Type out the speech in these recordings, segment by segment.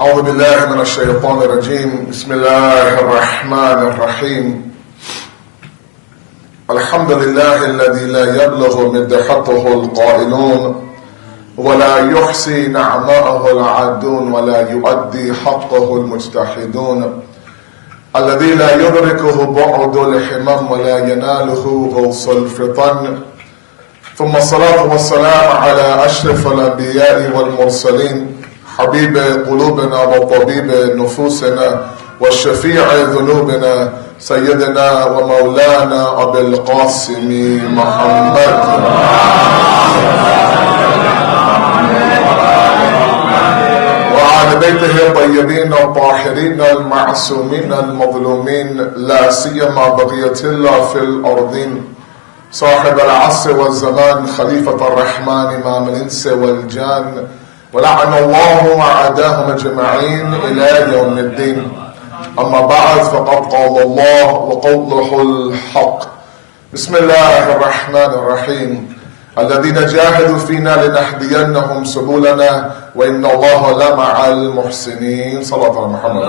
أعوذ بالله من الشيطان الرجيم بسم الله الرحمن الرحيم الحمد لله الذي لا يبلغ مدحته القائلون ولا يحصي نعماءه العادون ولا يؤدي حقه المجتهدون الذي لا يدركه بعد الحمم ولا يناله غوص الفطن ثم الصلاة والسلام على أشرف الأنبياء والمرسلين حبيب قلوبنا وطبيب نفوسنا والشفيع ذنوبنا سيدنا ومولانا أبي القاسم محمد وعلى بيته الطيبين الطاهرين المعصومين المظلومين لا سيما بقية الله في الأرضين صاحب العصر والزمان خليفة الرحمن إمام الإنس والجان ولعن الله وعداهم أجمعين إلى يوم الدين أما بعد فقد قال الله وقوله الحق بسم الله الرحمن الرحيم الذين جاهدوا فينا لنهدينهم سبلنا وإن الله لمع المحسنين صلى الله على محمد.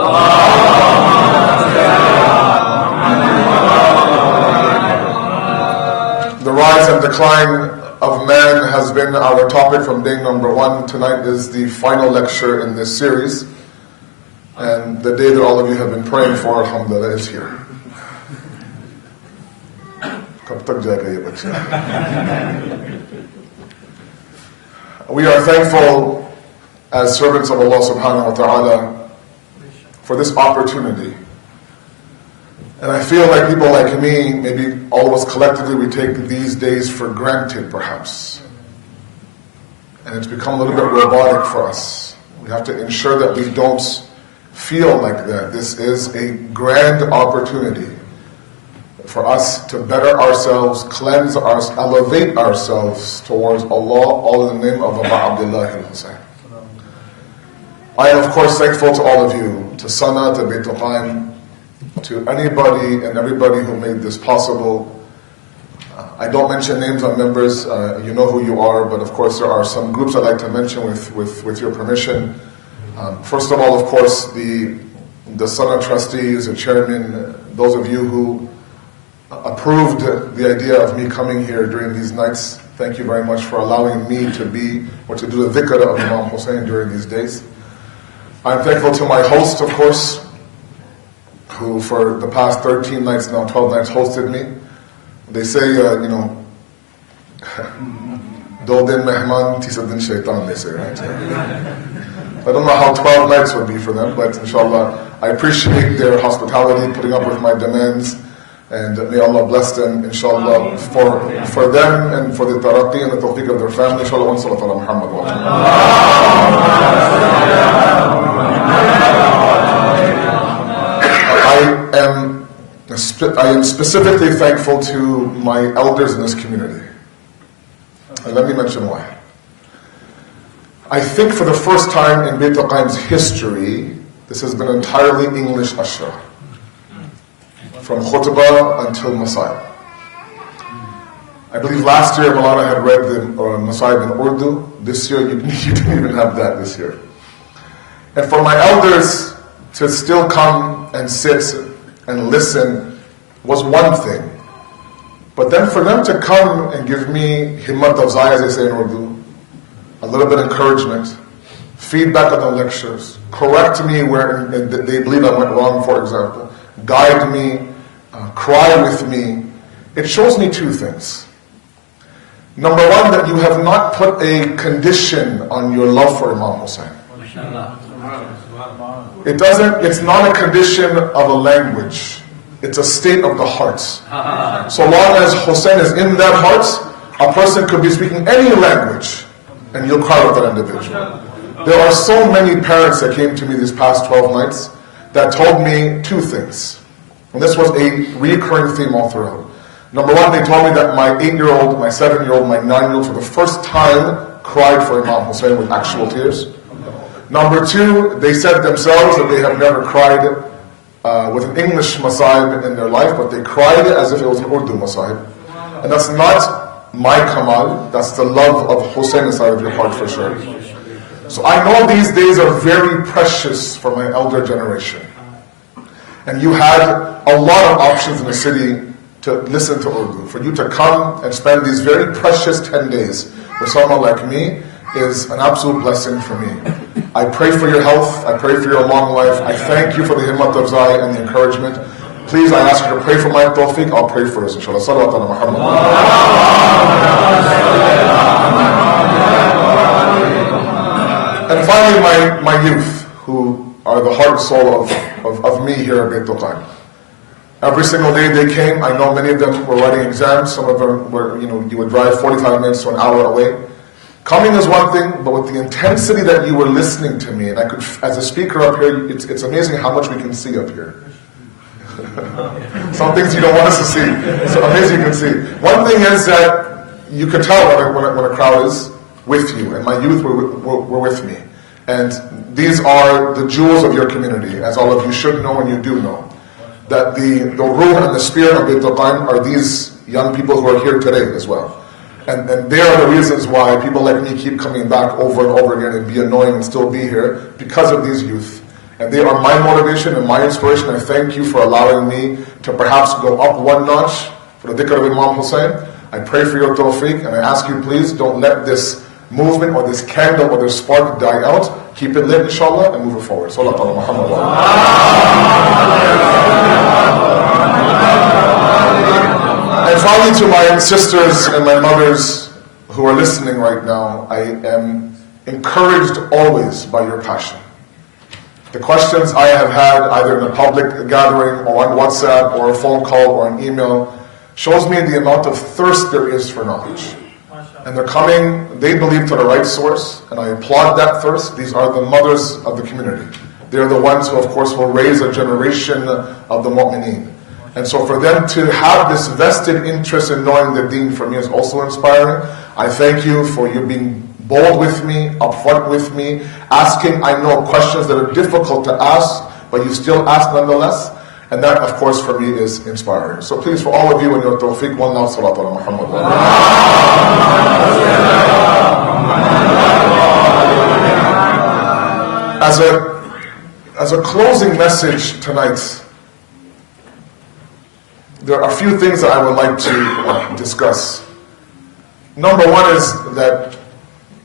The rise and decline of man has been our topic from day number 1. Tonight is the final lecture in this series. And the day that all of you have been praying for, alhamdulillah, is here. We are thankful as servants of Allah subhanahu wa ta'ala for this opportunity. And I feel like people like me, maybe all of us collectively, we take these days for granted perhaps. And it's become a little bit robotic for us. We have to ensure that we don't feel like that. This is a grand opportunity for us to better ourselves, cleanse ourselves, elevate ourselves towards Allah, all in the name of Abu Abdullah al-Hussein. I am of course thankful to all of you, to Sana, to Bayt al-Qayem, to anybody and everybody who made this possible. I don't mention names on members, you know who you are, but of course there are some groups I'd like to mention with your permission. First of all, of course, the Sana trustees, the chairman, those of you who approved the idea of me coming here during these nights, thank you very much for allowing me to be, or to do the dhikr of Imam Hussein during these days. I'm thankful to my host, of course, who for the past 13 nights now, 12 nights hosted me. They say, Do din mehman, tisa din shaitan, they say, right? I don't know how 12 nights would be for them, but inshallah, I appreciate their hospitality, putting up with my demands, and may Allah bless them, inshallah, for them and for the taraqi and the tawfiq of their family, inshallah, wa sallallahu ala Muhammad wa I am specifically thankful to my elders in this community. And let me mention why. I think for the first time in Bayt al-Qayem's history, this has been entirely English ashra. From khutbah until Masaib. I believe last year Maulana had read the Masaib in Urdu. This year you didn't even have that this year. And for my elders to still come and sit and listen was one thing. But then for them to come and give me himmat afzai, as they say in Urdu, a little bit of encouragement, feedback on the lectures, correct me where they believe I went wrong, for example, guide me, cry with me, it shows me two things. Number one, that you have not put a condition on your love for Imam Hussein. It's not a condition of a language. It's a state of the heart. So long as Hussein is in that heart, a person could be speaking any language and you'll cry with that individual. There are so many parents that came to me these past 12 nights that told me two things. And this was a recurring theme all throughout. Number one, they told me that my 8-year-old, my 7-year-old, my 9-year-old for the first time cried for Imam Hussein with actual tears. Number two, they said themselves that they have never cried with an English masaib in their life, but they cried as if it was an Urdu masaib. And that's not my kamal, that's the love of Hussein inside of your heart for sure. So I know these days are very precious for my elder generation. And you had a lot of options in the city to listen to Urdu. For you to come and spend these very precious 10 days with someone like me is an absolute blessing for me. I pray for your health, I pray for your long life, I thank you for the himmat of Zai and the encouragement. Please, I ask you to pray for my tawfiq, I'll pray for us, inshallah. Salawat ala Muhammad. And finally, my youth, who are the heart and soul of me here at Beit al-Qayem. Every single day they came. I know many of them were writing exams. Some of them were, you would drive 45 minutes to an hour away. Coming is one thing, but with the intensity that you were listening to me, and I could, as a speaker up here, it's amazing how much we can see up here. Some things you don't want us to see. It's amazing you can see. One thing is that you can tell when a crowd is with you, and my youth were with me. And these are the jewels of your community, as all of you should know and you do know. That the ruh and the spirit of Beit al-Qayem are these young people who are here today as well. And they are the reasons why people like me keep coming back over and over again and be annoying and still be here, because of these youth. And they are my motivation and my inspiration. I thank you for allowing me to perhaps go up one notch for the dhikr of Imam Hussein. I pray for your tawfiq, and I ask you, please don't let this movement or this candle or this spark die out. Keep it lit, inshallah, and move it forward. Sallallahu ala Muhammad. And finally, to my sisters and my mothers who are listening right now, I am encouraged always by your passion. The questions I have had, either in a public gathering or on WhatsApp or a phone call or an email, shows me the amount of thirst there is for knowledge. And they're coming, they believe, to the right source, and I applaud that thirst. These are the mothers of the community. They're the ones who, of course, will raise a generation of the mu'mineen. And so for them to have this vested interest in knowing the deen for me is also inspiring. I thank you for you being bold with me, upfront with me, asking, I know, questions that are difficult to ask, but you still ask nonetheless. And that, of course, for me is inspiring. So please, for all of you and your tawfiq, one now, salatu ala Muhammad. As a closing message tonight, there are a few things that I would like to discuss. Number one is that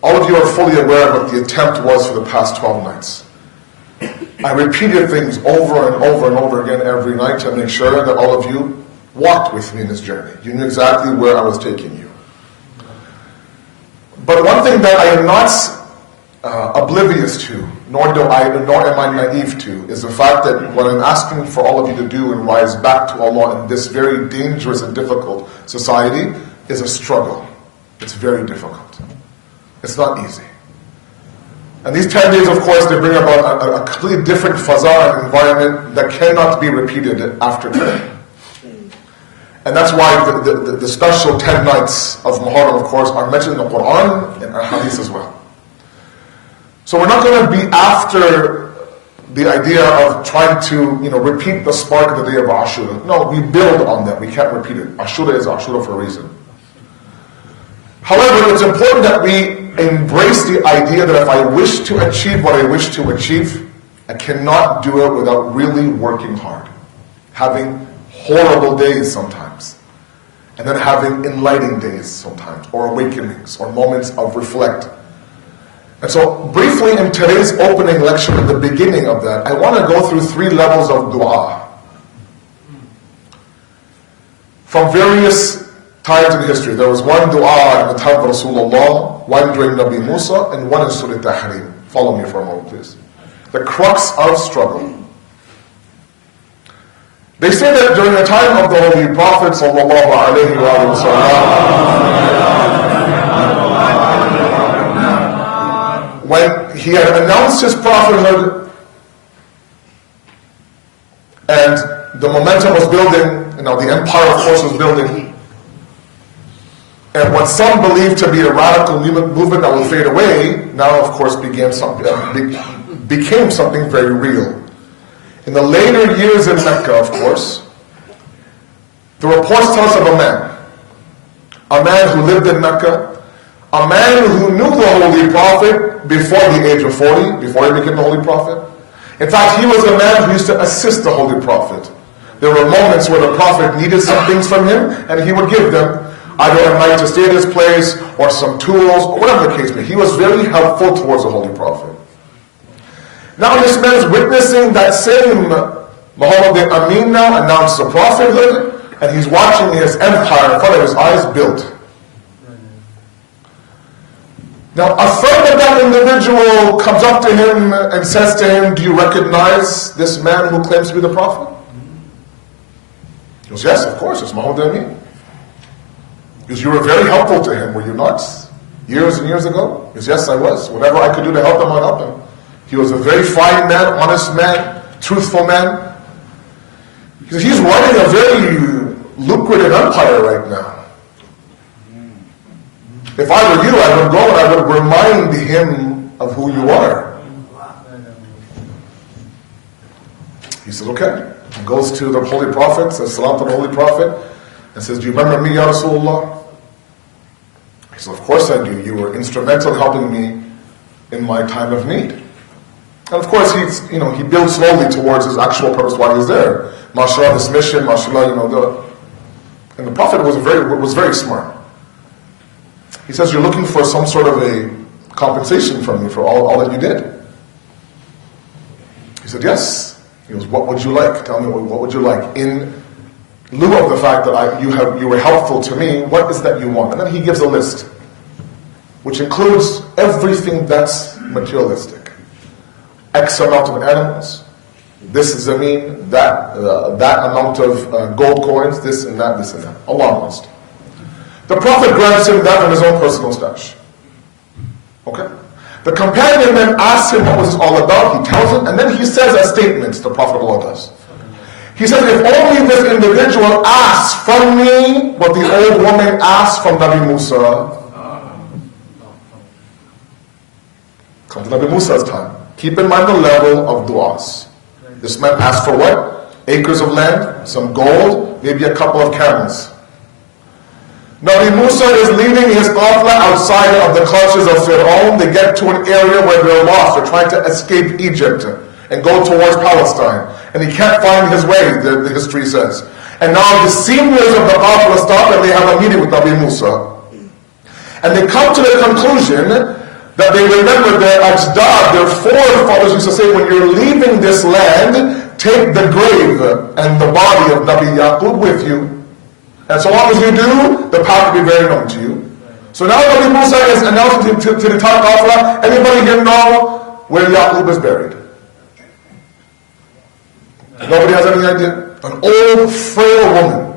all of you are fully aware of what the attempt was for the past 12 nights. I repeated things over and over and over again every night to make sure that all of you walked with me in this journey. You knew exactly where I was taking you. But one thing that I am not oblivious to, nor am I naive to, is the fact that what I'm asking for all of you to do and rise back to Allah in this very dangerous and difficult society is a struggle. It's very difficult. It's not easy. And these 10 days, of course, they bring about a completely different faza and environment that cannot be repeated after today. And that's why the special 10 nights of Muharram, of course, are mentioned in the Quran and Hadith as well. So we're not going to be after the idea of trying to, repeat the spark of the day of Ashura. No, we build on that. We can't repeat it. Ashura is Ashura for a reason. However, it's important that we embrace the idea that if I wish to achieve what I wish to achieve, I cannot do it without really working hard. Having horrible days sometimes, and then having enlightening days sometimes, or awakenings, or moments of reflect. And so, briefly in today's opening lecture, at the beginning of that, I want to go through 3 levels of dua. From various times in history. There was one dua in the time of Rasulullah, one during Nabi Musa, and one in Surah Tahrim. Follow me for a moment, please. The crux of struggle. They say that during the time of the Holy Prophet sallallahu alaihi wasallam, when he had announced his prophethood and the momentum was building, the empire of course was building, and what some believed to be a radical movement that will fade away, now of course became something very real. In the later years in Mecca, of course, the reports tell us of a man who lived in Mecca, A man who knew the Holy Prophet before the age of 40, before he became the Holy Prophet. In fact, he was a man who used to assist the Holy Prophet. There were moments where the Prophet needed some things from him, and he would give them, either a night to stay at his place, or some tools, or whatever the case may be. He was very helpful towards the Holy Prophet. Now this man is witnessing that same Muhammad Amin now announce the prophethood, and he's watching his empire in front of his eyes built. Now a friend of that individual comes up to him and says to him, do you recognize this man who claims to be the prophet? He goes, yes, of course, it's Muhammad Amin. He goes, you were very helpful to him, were you not? Years and years ago? He goes, yes, I was. Whatever I could do to help him, I'd help him. He was a very fine man, honest man, truthful man. He says, he's running a very lucrative empire right now. If I were you, I would go and I would remind him of who you are. He says, okay. He goes to the Holy Prophet, says salam to the Holy Prophet, and says, do you remember me, Ya Rasulullah? He says, of course I do. You were instrumental in helping me in my time of need. And of course, he builds slowly towards his actual purpose while he's there. MashaAllah, this mission, MashaAllah, and the Prophet was very smart. He says, you're looking for some sort of a compensation from me for all that you did. He said, yes. He goes, what would you like? Tell me, what would you like? In lieu of the fact that you were helpful to me, what is that you want? And then he gives a list, which includes everything that's materialistic. X amount of animals, this zamin, that amount of gold coins, this and that, this and that. A long list. The Prophet grants him that from his own personal stash. Okay? The companion then asks him what was this all about. He tells him, and then he says a statement, the Prophet of Allah does. He says, if only this individual asks from me what the old woman asked from Nabi Musa. Come to Nabi Musa's time. Keep in mind the level of du'as. This man asked for what? Acres of land, some gold, maybe a couple of camels. Nabi Musa is leading his qafla outside of the clutches of Fir'aun. They get to an area where they're lost. They're trying to escape Egypt and go towards Palestine. And he can't find his way, the history says. And now the seniors of the qafla stop and they have a meeting with Nabi Musa. And they come to the conclusion that they remember their ajdad, their forefathers used to say, when you're leaving this land, take the grave and the body of Nabi Yaqub with you. And so long as you do, the path will be very known to you. So now Nabi Musa is announcing to the entire qafla, anybody here know where Yaqub is buried? Nobody has any idea? An old, frail woman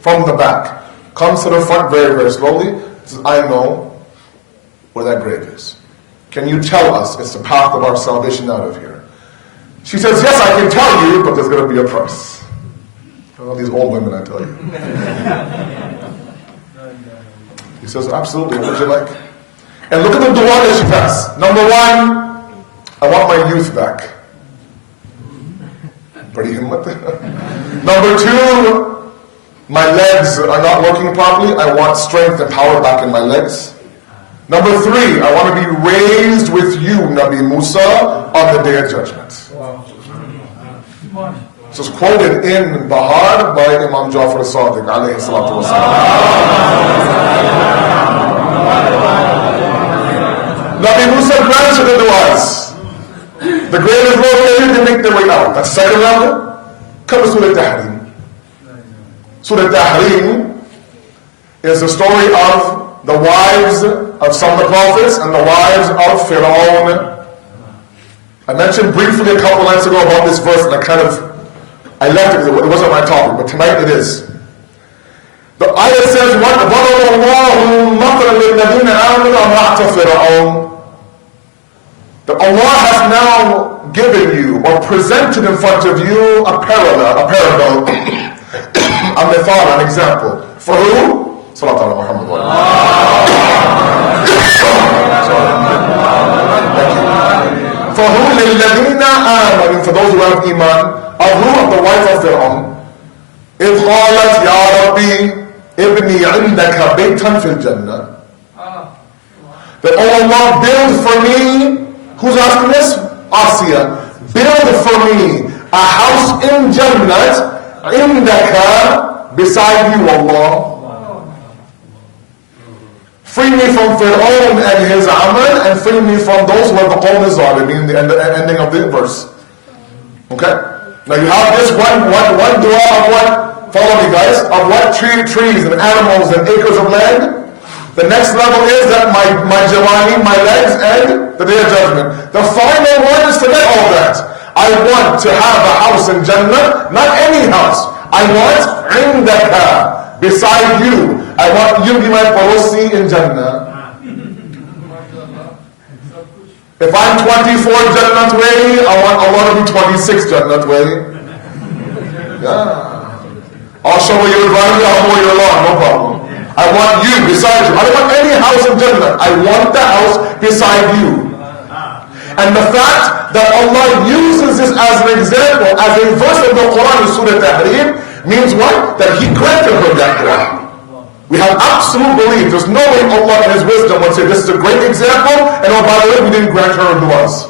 from the back comes to the front very, very slowly, says, I know where that grave is. Can you tell us it's the path of our salvation out of here? She says, yes, I can tell you, but there's going to be a price. All these old women, I tell you. He says, absolutely, what would you like? And look at the dua that she has. Number one, I want my youth back. Pretty himmat. Number two, my legs are not working properly. I want strength and power back in my legs. Number three, I want to be raised with you, Nabi Musa, on the Day of Judgment. This is quoted in Bahar by Imam Jafar Sadiq, alayhi salatu wasalam. Nabi Musa grants her the du'as. The grave is located, they make their way out. That's the second level. Come to Surah Tahrim. Surah Tahrim is the story of the wives of some of the prophets and the wives of Fir'aun. I mentioned briefly a couple nights ago about this verse, and I left it, it wasn't my topic, but tonight it is. The ayah says, وَضَرَبَ اللَّهُ مَثَلًا لِلَّذِينَ آمَنُوا امْرَأَتَ فِرْعَوْنَ. That Allah has now given you, or presented in front of you, a parable, a method, an example. For who? Salat ala Muhammad wa For who? لِلَّذِينَ آمَنُوا. For those who have iman. Of who? Of the wife of Fir'aun. إِذْ قَالَتْ يَا رَبِّي ابْنِي عِنْدَكَ بَيْتًا فِي الْجَنَّةِ. That, oh Allah, build for me, who's asking this? Asiya. Build for me a house in Jannat, indaka, beside you, Allah. Free me from Fir'aun and his amal, and free me from those who are the qawm al-zalimin, the ending of the verse. Okay? Now you have this one dua of what? Follow me guys. Of what? Trees and animals and acres of land. The next level is that my jawani, my legs, and the day of judgment. The final one is to get all that. I want to have a house in Jannah, not any house. I want indaka, beside you. I want you to be my parosi in Jannah. If I'm 24 Jannat way, I want Allah to be 26 Jannat way. Yeah. I'll show you your driveway, I'll mow your lawn, no problem. I want you beside you. I don't want any house in Jannah. I want the house beside you. And the fact that Allah uses this as an example, as a verse of the Quran in Surah Tahrim, means what? That He granted her that dua. We have absolute belief. There's no way Allah in His wisdom would say this is a great example, and oh by the way, we didn't grant her duas.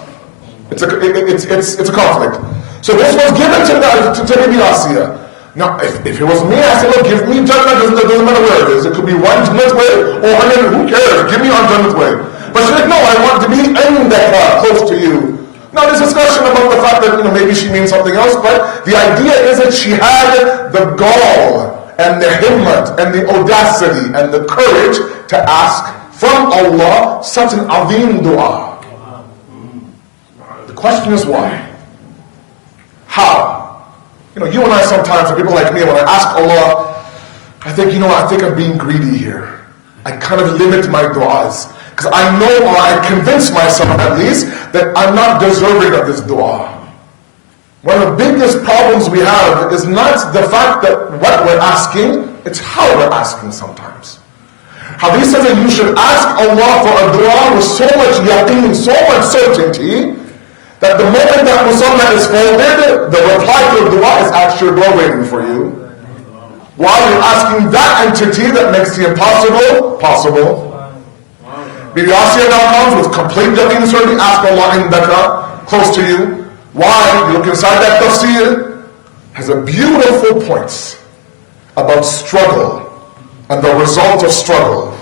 It's a conflict. So this was given to Bibi Asiya. Now, if it was me, I said, look, give me Jannah, doesn't matter where it is. It could be one Jannat way or 100, who cares? Give me on Jannat way. But she said, no, I want to be indaka, close to you. Now, there's discussion about the fact that, maybe she means something else, but the idea is that she had the gall and the himmat and the audacity and the courage to ask from Allah such an azim dua. The question is why? How? You and I sometimes, for people like me, when I ask Allah, I think, I think I'm being greedy here. I kind of limit my du'as. Because I know, or I convince myself at least, that I'm not deserving of this dua. One of the biggest problems we have is not the fact that what we're asking, it's how we're asking sometimes. Hadith says that you should ask Allah for a dua with so much yaqeen, so much certainty, that the moment that musamma is folded, the reply to the dua is at your door waiting for you. While you're asking that entity that makes the impossible possible. Bibi Asiya now comes with complete yaqeen certainty, ask Allah indaka, close to you. Why? You look inside that tafsir, has a beautiful points about struggle and the result of struggle.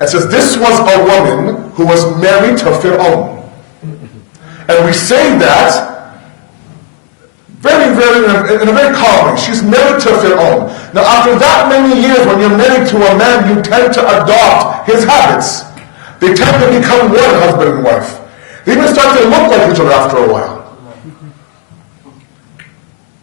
It says this was a woman who was married to Fir'aun. And we say that very, very, in a very calm way. She's married to Fir'aun. Now after that many years, when you're married to a man, you tend to adopt his habits. They tend to become one husband and wife. They even start to look like each other after a while.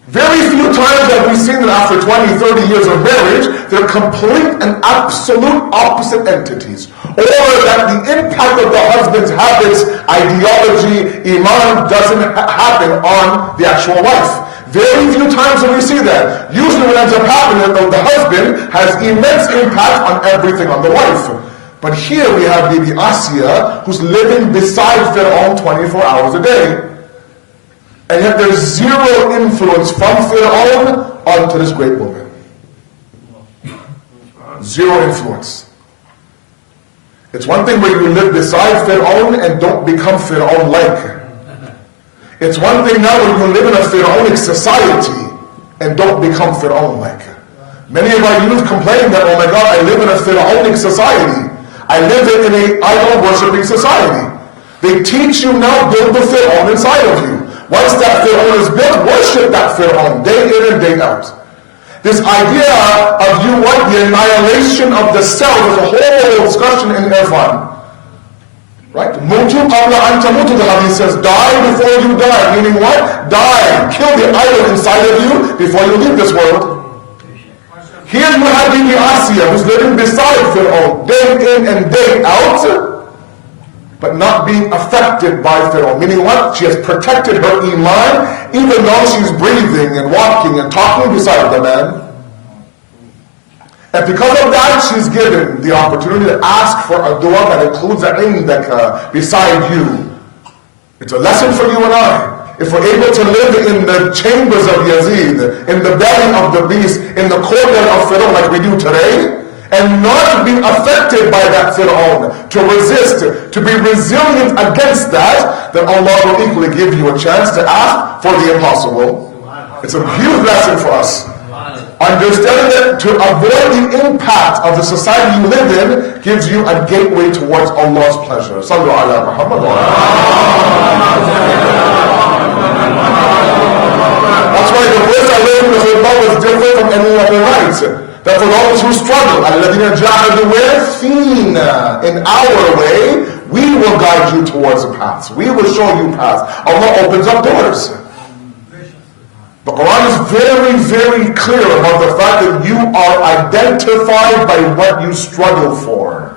Very few times have we seen that after 20, 30 years of marriage, they're complete and absolute opposite entities. Or that the impact of the husband's habits, ideology, iman doesn't happen on the actual wife. Very few times have we see that. Usually what ends up happening is that the husband has immense impact on everything on the wife. But here we have Bibi Asiya, who's living beside Fir'aun 24 hours a day. And yet there's zero influence from Fir'aun onto this great woman. Zero influence. It's one thing where you live beside Fir'aun and don't become Fir'aun-like. It's one thing now where you live in a Fir'aunic society and don't become Fir'aun-like. Many of our youth complain that, oh my God, I live in a Fir'aunic society. I live in an idol-worshipping society. They teach you now, build the Fir'aun inside of you. Once that Fir'aun is built, worship that Fir'aun, day in and day out. This idea of you want the annihilation of the self is a whole discussion in Irfan. Right? Mutu qabla an tamutu, the hadith says, die before you die. Meaning what? Die. Kill the idol inside of you before you leave this world. Here you have Bibi Asiya, who's living beside Fir'aun, day in and day out, but not being affected by Fir'aun. Meaning what? She has protected her iman, even though she's breathing and walking and talking beside the man. And because of that, she's given the opportunity to ask for a dua that includes a indaka, beside you. It's a lesson for you and I. If we're able to live in the chambers of Yazid, in the belly of the beast, in the courtyard of Fir'aun like we do today, and not being affected by that Fir'aun, to resist, to be resilient against that, then Allah will equally give you a chance to ask for the impossible. It's a huge lesson for us. Understanding that to avoid the impact of the society you live in gives you a gateway towards Allah's pleasure. Sallu ala Muhammad. That's why the verse I read in the khutbah was different from any other night. That for those who struggle, الَّذِينَ جَاهَدُوا فِينَا, in our way, we will guide you towards the paths. We will show you paths. Allah opens up doors. The Quran is very, very clear about the fact that you are identified by what you struggle for.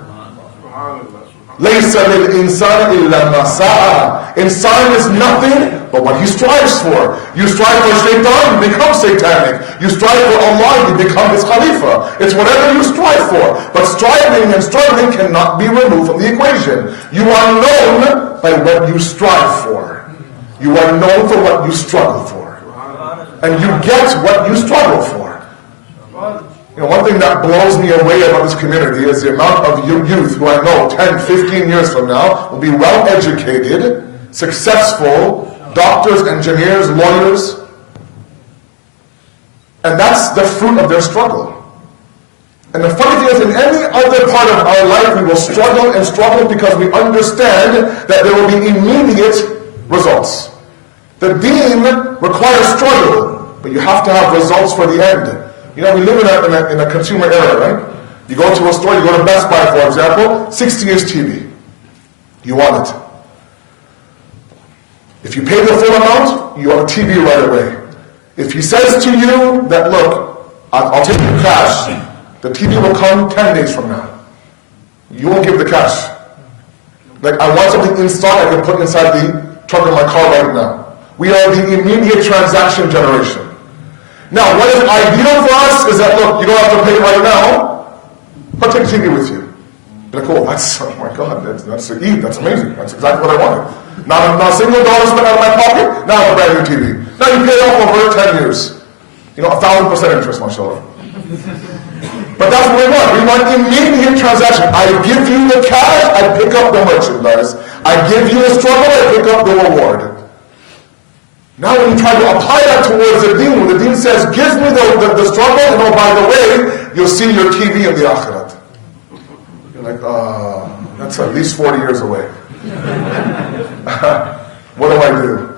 لَيْسَ لِلْإِنسَانِ إِلَّا مَا سَعَى. Insan is nothing but what he strives for. You strive for shaitan, you become satanic. You strive for Allah, you become his khalifa. It's whatever you strive for. But striving and struggling cannot be removed from the equation. You are known by what you strive for. You are known for what you struggle for. And you get what you struggle for. You know, one thing that blows me away about this community is the amount of youth who I know 10, 15 years from now will be well educated, successful, doctors, engineers, lawyers. And that's the fruit of their struggle. And the funny thing is, in any other part of our life, we will struggle and struggle because we understand that there will be immediate results. The deen requires struggle, but you have to have results for the end. You know, we live in a consumer era, right? You go to a store, you go to Best Buy, for example, 60-inch TV. You want it. If you pay the full amount, you have a TV right away. If he says to you that, look, I'll take the cash, the TV will come 10 days from now. You won't give the cash. Like, I want something in stock I can put inside the trunk of my car right now. We are the immediate transaction generation. Now, what is ideal for us is that, look, you don't have to pay right now, but take the TV with you. Be like, oh, that's, oh my God, that's Eid, that's amazing. That's exactly what I wanted. Not a single dollar spent out of my pocket, now I have a brand new TV. Now you pay off over 10 years. You know, 1,000% interest, mashallah. But that's what we want. We want immediate transaction. I give you the cash, I pick up the merchandise. I give you the struggle, I pick up the reward. Now when you try to apply that towards the deen, when the deen says, give me the struggle, and oh, by the way, you'll see your TV in the akhirat. You're like, that's at least 40 years away. What do I do?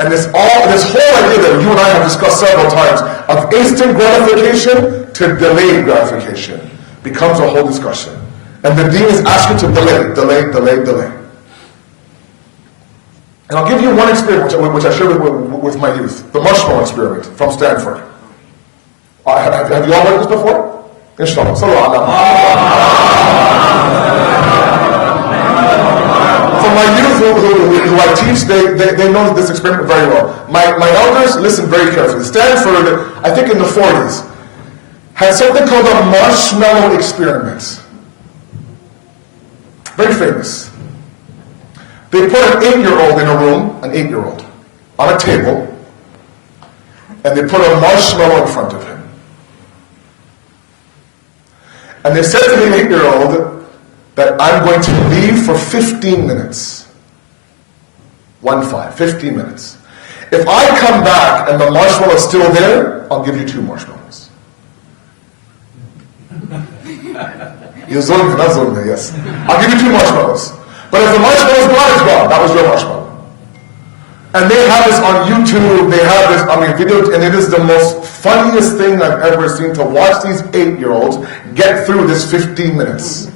And this whole idea that you and I have discussed several times of instant gratification to delayed gratification becomes a whole discussion. And the deen is asking to delay. And I'll give you one experiment which I shared with my youth, the marshmallow experiment from Stanford. Have you all heard this before? Inshallah. For my youth who I teach, they know this experiment very well. My elders listen very carefully. Stanford, I think in the 40s, had something called a marshmallow experiment. Very famous. They put an 8-year-old in a room, an 8-year-old, on a table, and they put a marshmallow in front of him. And they said to the 8-year-old that I'm going to leave for 15 minutes. 15 minutes. If I come back and the marshmallow is still there, I'll give you 2 marshmallows. Yes. I'll give you 2 marshmallows. But if the marshmallow is gone, it's gone. That was your marshmallow. And they have this on YouTube, they have this, video, and it is the most funniest thing I've ever seen to watch these 8-year-olds get through this 15 minutes.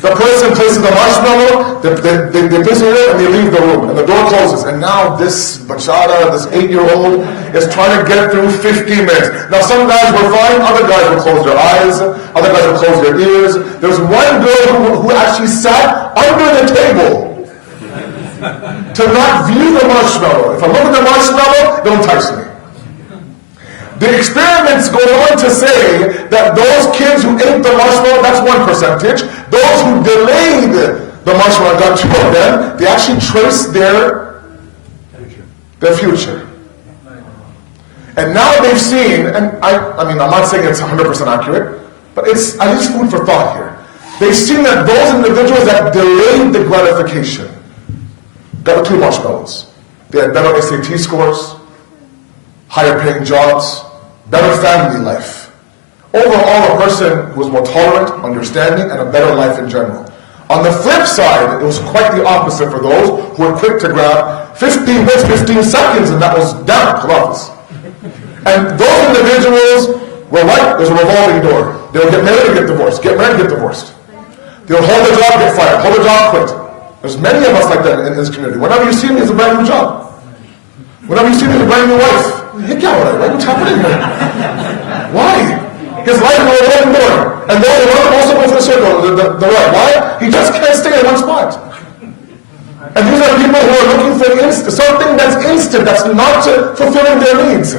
The person places the marshmallow, they place it in and they leave the room, and the door closes. And now this bachara, this 8-year-old, is trying to get through 15 minutes. Now some guys were fine, other guys would close their eyes, other guys would close their ears. There was one girl who actually sat under the table to not view the marshmallow. If I look at the marshmallow, don't entice me. The experiments go on to say that those kids who ate the marshmallow, that's 1%. Those who delayed the marshmallow, got 2 of them, they actually traced their future. And now they've seen, and I'm not saying it's 100% accurate, But it's at least food for thought here. They've seen that those individuals that delayed the gratification got 2 marshmallows. They had better SAT scores, higher paying jobs, better family life. Overall, a person who was more tolerant, understanding, and a better life in general. On the flip side, it was quite the opposite for those who were quick to grab 15 minutes, 15 seconds, and that was down, khalas. And those individuals were like, there's a revolving door. They'll get married and get divorced, get married and get divorced. They'll hold a job, get fired, hold a job, quit. There's many of us like that in this community. Whenever you see me, it's a brand new job. Whenever you see me, it's a brand new wife. What's happening here? Why? His life is a revolving door. And those who want to also go for the circle, the right. Why? He just can't stay in one spot. And these are people who are looking for something that's instant, that's not fulfilling their needs.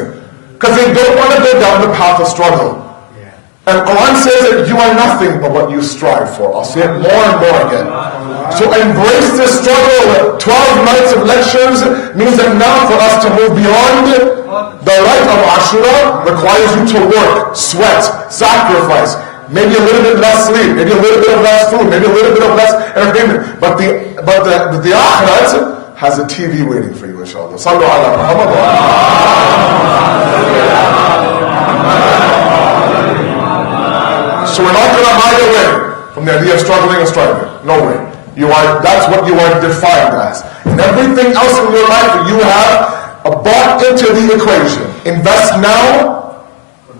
Because they don't want to go down the path of struggle. And Quran says that you are nothing but what you strive for. I'll say it more and more again. So embrace this struggle. 12 nights of lectures means that now for us to move beyond the right of Ashura requires you to work, sweat, sacrifice, maybe a little bit less sleep, maybe a little bit of less food, maybe a little bit of less entertainment. But the Akhirat has a TV waiting for you, inshallah. Sallu ala Muhammad. So we're not going to hide away from the idea of struggling and striving. No way. That's what you are defined as. And everything else in your life, you have bought into the equation. Invest now,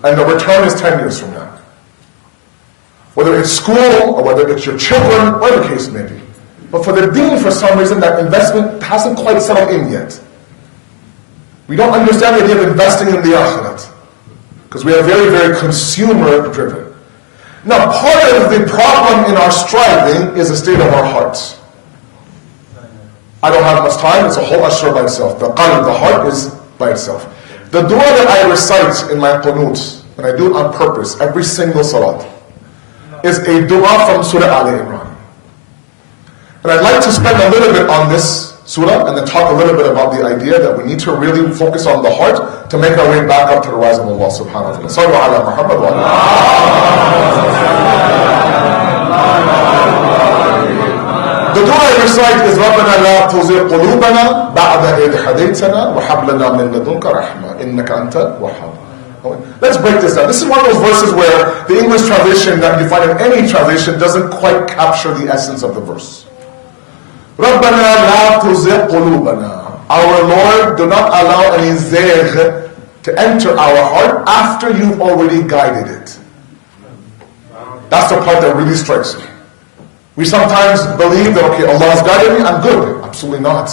and the return is 10 years from now. Whether it's school, or whether it's your children, whatever the case may be. But for the deen, for some reason, that investment hasn't quite settled in yet. We don't understand the idea of investing in the akhirat. Because we are very, very consumer-driven. Now, part of the problem in our striving is the state of our hearts. I don't have much time, it's a whole ashur by itself. The qalb, the heart, is by itself. The dua that I recite in my qunut, and I do it on purpose, every single salat, is a dua from Surah Al-Imran. And I'd like to spend a little bit on this surah, and then talk a little bit about the idea that we need to really focus on the heart to make our way back up to the rise of Allah subhanahu wa ta'ala. Sallu ala Muhammad wa The dua I recite is رَبَّنَا لَا تُزِغْ قُلُوبَنَا بَعْدَ إِذْ هَدَيْتَنَا وَهَبْ لَنَا مِن لَدُنْكَ رَحْمَةً إِنَّكَ أَنْتَ الْوَهَّابُ. Let's break this down. This is one of those verses where the English translation that you find in any translation doesn't quite capture the essence of the verse. رَبَّنَا لَا تُزِغْ قُلُوبَنَا. Our Lord, do not allow any zigh to enter our heart after you've already guided it. That's the part that really strikes me. We sometimes believe that, okay, Allah has guided me, I'm good. Absolutely not.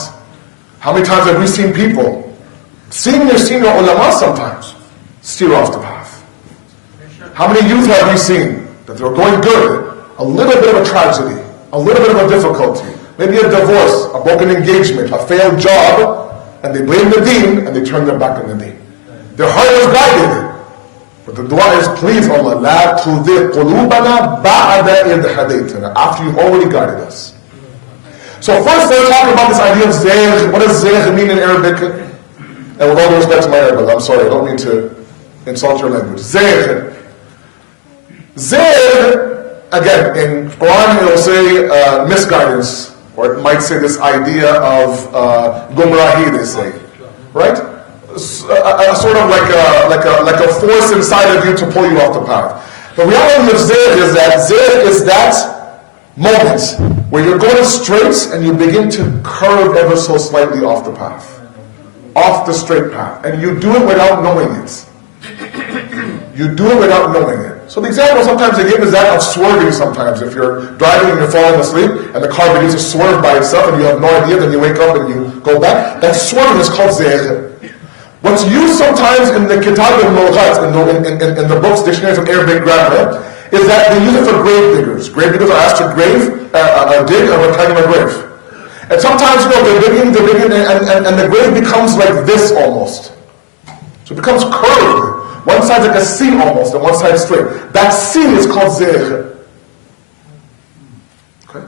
How many times have we seen people, senior ulama sometimes, steer off the path? How many youth have we seen that they're going good, a little bit of a tragedy, a little bit of a difficulty, maybe a divorce, a broken engagement, a failed job, and they blame the deen and they turn their back on the deen. Their heart was guided. But the dua is, please Allah, لَا تُذِغْ قُلُوبَنَا بَعْدَ إِذْ هَدَيْتَنَا, after you've already guided us. So first let's talk about this idea of zayg. What does zayg mean in Arabic? And with all due respect to my Arabic, I'm sorry, I don't mean to insult your language. Zayg. Zayg, again, in Quran it will say misguidance, or it might say this idea of gumrahi, they say, right? Sort of like a force inside of you to pull you off the path. The reality of zayg is that moment where you're going straight and you begin to curve ever so slightly off the path, off the straight path, and you do it without knowing it. You do it without knowing it. So the example sometimes they give is that of swerving sometimes. If you're driving and you're falling asleep and the car begins to swerve by itself and you have no idea, then you wake up and you go back. That swerving is called zayg. What's used sometimes in the Kitab al-Lughat, in the books, dictionaries of Arabic grammar, is that they use it for grave diggers. Grave diggers are asked to dig a rectangular grave. And sometimes, they're digging, and the grave becomes like this almost. So it becomes curved. One side's like a C almost, and one side's straight. That C is called zayg. Okay?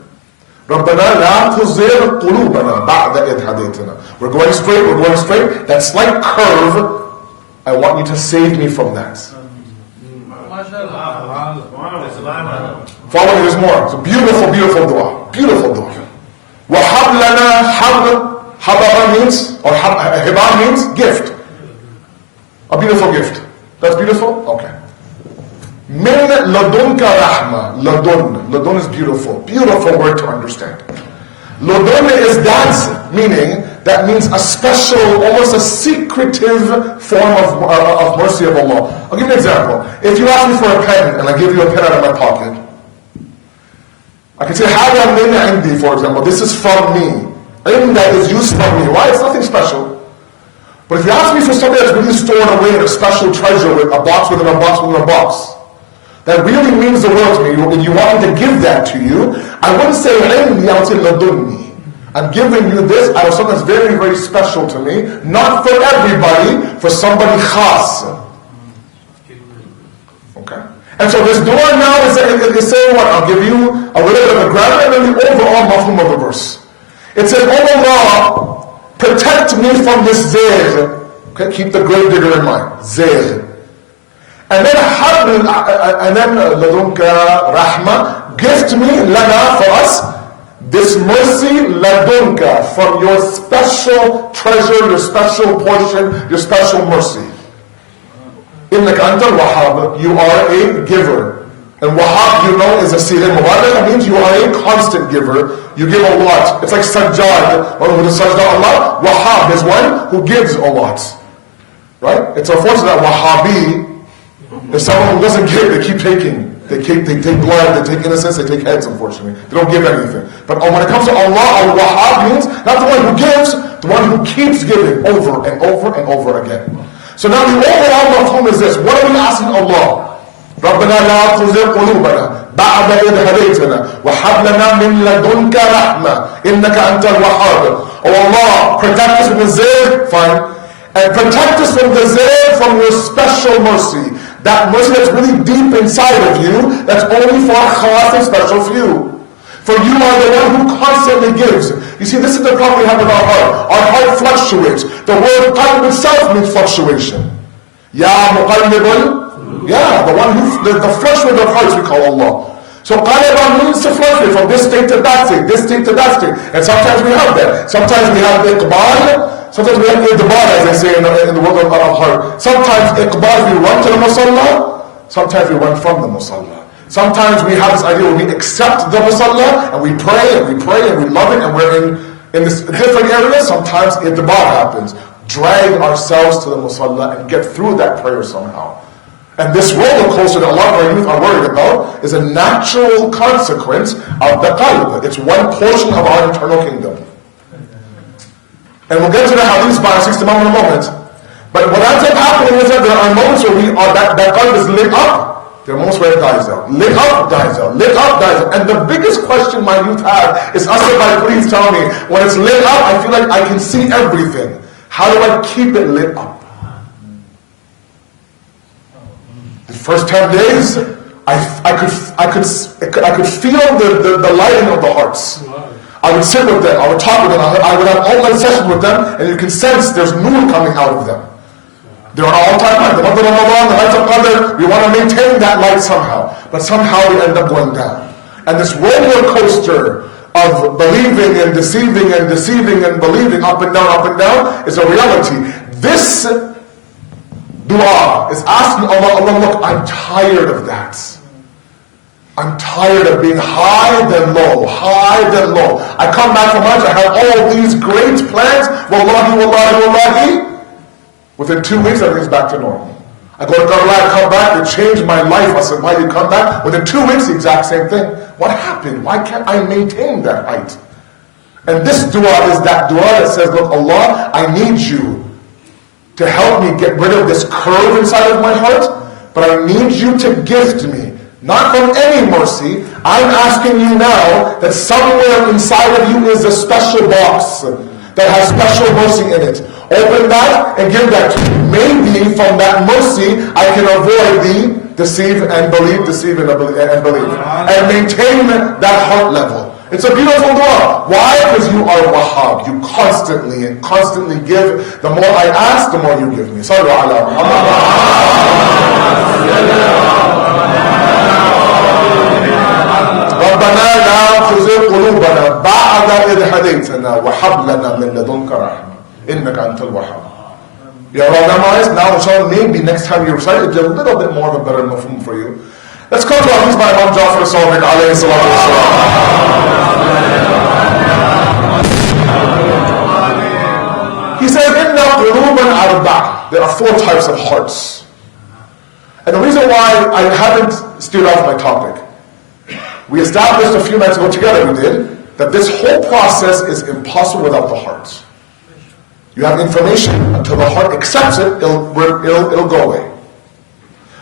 رَبَّنَا لَا تُزِغْ قُلُوبَنَا بَعْدَ إِذْ هَدَيْتَنَا. We're going straight. That slight curve, I want you to save me from that. Following is more. It's a beautiful, beautiful dua. Beautiful dua. وَحَبْ لَنَا Habara means, or hiba means gift. A beautiful gift. That's beautiful? Okay. Min ladunka rahma. Ladun is beautiful. Beautiful word to understand. Ladun is that meaning, that means a special, almost a secretive form of mercy of Allah. I'll give you an example. If you ask me for a pen, and I give you a pen out of my pocket, I can say, Hada min indi, for example. This is from me. Inda is used from me. Why? It's nothing special. But if you ask me for something that's really stored away in a special treasure, with a box within a box within a box, that really means the world to me, and you want me to give that to you, I wouldn't say indi, I would say ladunni. I'm giving you this out of something that's very, very special to me, not for everybody, for somebody khas. Okay? And so this dua now is saying what? I'll give you a little bit of the grammar and then the overall mafhum of the verse. It says, Oh Allah, protect me from this zayr. Okay, keep the grave digger in mind. Zayr. And then ladunka rahma, gift me, lana, for us, this mercy, ladunka, from your special treasure, your special portion, your special mercy. Innaka anta al-wahhab, you are a giver. And wahhab, you know, is a sigha mubarak. That means you are a constant giver. You give a lot. It's like sajjad. One who does sajda Allah. Wahhab is one who gives a lot. Right? It's unfortunate that wahhabi is someone who doesn't give, they keep taking. They take blood, they take innocence, they take heads, unfortunately. They don't give anything. But when it comes to Allah, al-wahhab means not the one who gives, the one who keeps giving over and over and over again. So now the overall mafhum is this. What are we asking Allah? رَبَّنَا لَا تُزِغْ قُلُوبَنَا بَعْدَ إِذْ هَدَيْتَنَا وَهَبْ لَنَا مِنْ لَدُنْكَ رَحْمَةً إِنَّكَ أَنْتَ الْوَهَّابُ. Oh Allah, protect us from the zayr, fine. And protect us from the zayr, from your special mercy. That mercy that's really deep inside of you, that's only for a khas and special few. For you are the one who constantly gives. You see, this is the problem we have with our heart. Our heart fluctuates. The word qalb itself means fluctuation. Ya muqallibul, the one who, the fluctuating of hearts we call Allah. So qalb means to fluctuate from this state to that state, this state to that state. And sometimes we have that. Sometimes we have iqbal, sometimes we have idbar, as they say in the world of heart. Sometimes iqbal, we run to the musalla, sometimes we run from the musalla. Sometimes we have this idea where we accept the musalla and we pray and we pray and we love it and we're in this different area. Sometimes idbar happens. Drag ourselves to the musalla and get through that prayer somehow. And this roller coaster that a lot of our youth are worried about is a natural consequence of the qalb. It's one portion of our internal kingdom. And we'll get to the hadith by our 60th moment in a moment. But what ends up happening is that there are moments where that qalb is lit up. There are moments where it dies out. Lit up, dies out. Lit up, dies out. And the biggest question my youth have is, Asad, please tell me, when it's lit up, I feel like I can see everything. How do I keep it lit up? The first 10 days, I could feel the lighting of the hearts. I would sit with them, I would talk with them, I would have online sessions with them, and you can sense there's nur coming out of them. There are all-time lights. The month of Ramadan, the lights of Qadr, we want to maintain that light somehow. But somehow we end up going down. And this roller coaster of believing and deceiving and deceiving and believing up and down is a reality. This dua is asking Allah, look, I'm tired of that. I'm tired of being high then low, high then low. I come back from Hajj, I have all these great plans. Wallahi. Within 2 weeks, everything's back to normal. I go to Delran, I come back, it changed my life. I said, why did you come back? Within 2 weeks, the exact same thing. What happened? Why can't I maintain that height? And this dua is that dua that says, look, Allah, I need you to help me get rid of this curve inside of my heart, but I need you to gift me, not from any mercy. I'm asking you now that somewhere inside of you is a special box that has special mercy in it. Open that and give that to me. Maybe from that mercy I can avoid the deceive and believe, and maintain that heart level. It's a beautiful dua. Why? Because you are Wahhab. You constantly give. The more I ask, the more you give me. Sallu ala Muhammad. قلوبنا بعد إذ هديتنا وهب لنا من لدنك رحمة إنك أنت الوهاب. You have all memorized? Now inshallah, maybe next time you recite it, a little bit more of a better mafhum for you. Let's go to Hadith by Imam Jafri Sadiq alayhi salatu wasalam. He said, Inna quluban arba'. There are 4 types of hearts. And the reason why I haven't steered off my topic, we established a few nights ago together, we did, that this whole process is impossible without the heart. You have information until the heart accepts it, it'll go away.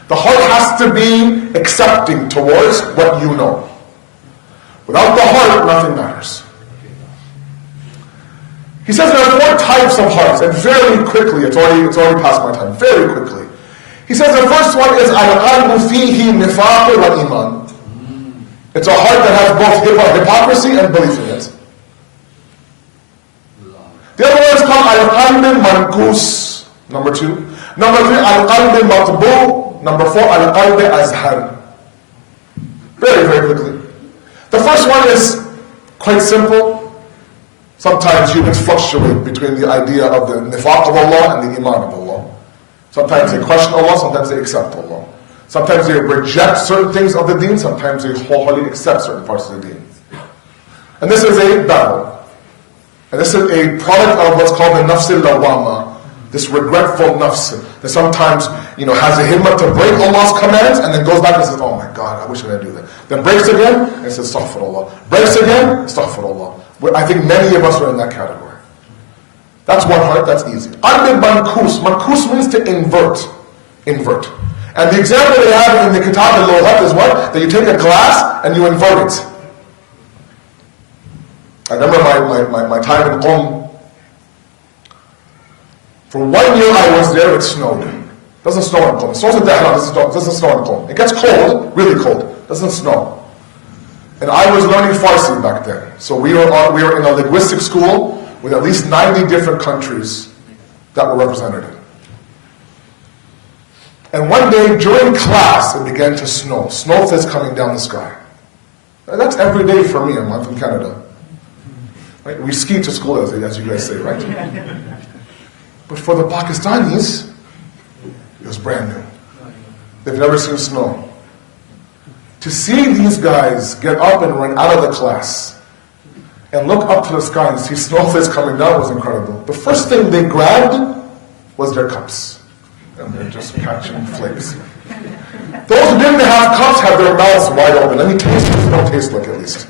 The heart has to be accepting towards what you know. Without the heart, nothing matters. He says there are 4 types of hearts, and very quickly, it's already past my time, very quickly. He says the first one is al-qalbu fihi nifaq wa iman. It's a heart that has both hypocrisy and belief in it. The other one is called al-qalb mankus, number 2. Number 3, al-qalb matbu. Number 4, al-qalb azhar. Very, very quickly. The first one is quite simple. Sometimes humans fluctuate between the idea of the nifaq of Allah and the iman of Allah. Sometimes they question Allah, sometimes they accept Allah. Sometimes they reject certain things of the deen, sometimes they wholeheartedly accept certain parts of the deen. And this is a battle. And this is a product of what's called the nafs al-lawama, this regretful nafs that sometimes, has a himmah to break Allah's commands and then goes back and says, oh my God, I wish I didn't do that. Then breaks again and says, astaghfirullah. Breaks again, astaghfirullah. I think many of us are in that category. That's one heart, that's easy. Qalb mankus. Mankus means to invert. Invert. And the example they have in the Kitab al-Lughat is what? That you take a glass and you invert it. I remember my time in Qom. For 1 year I was there, it snowed. Doesn't snow in Qom. It snows in Delran, doesn't snow in Qom. It gets cold, really cold. Doesn't snow. And I was learning Farsi back then. So we were in a linguistic school with at least 90 different countries that were represented. And one day during class, it began to snow. Snowflakes coming down the sky. And that's every day for me. I'm from Canada. Right? We ski to school, as you guys say, right? But for the Pakistanis, it was brand new. They've never seen snow. To see these guys get up and run out of the class and look up to the sky and see snowflakes coming down was incredible. The first thing they grabbed was their cups. And they're just catching flakes. Those who didn't have cups had their mouths wide open. Let me taste this. Don't taste like at least.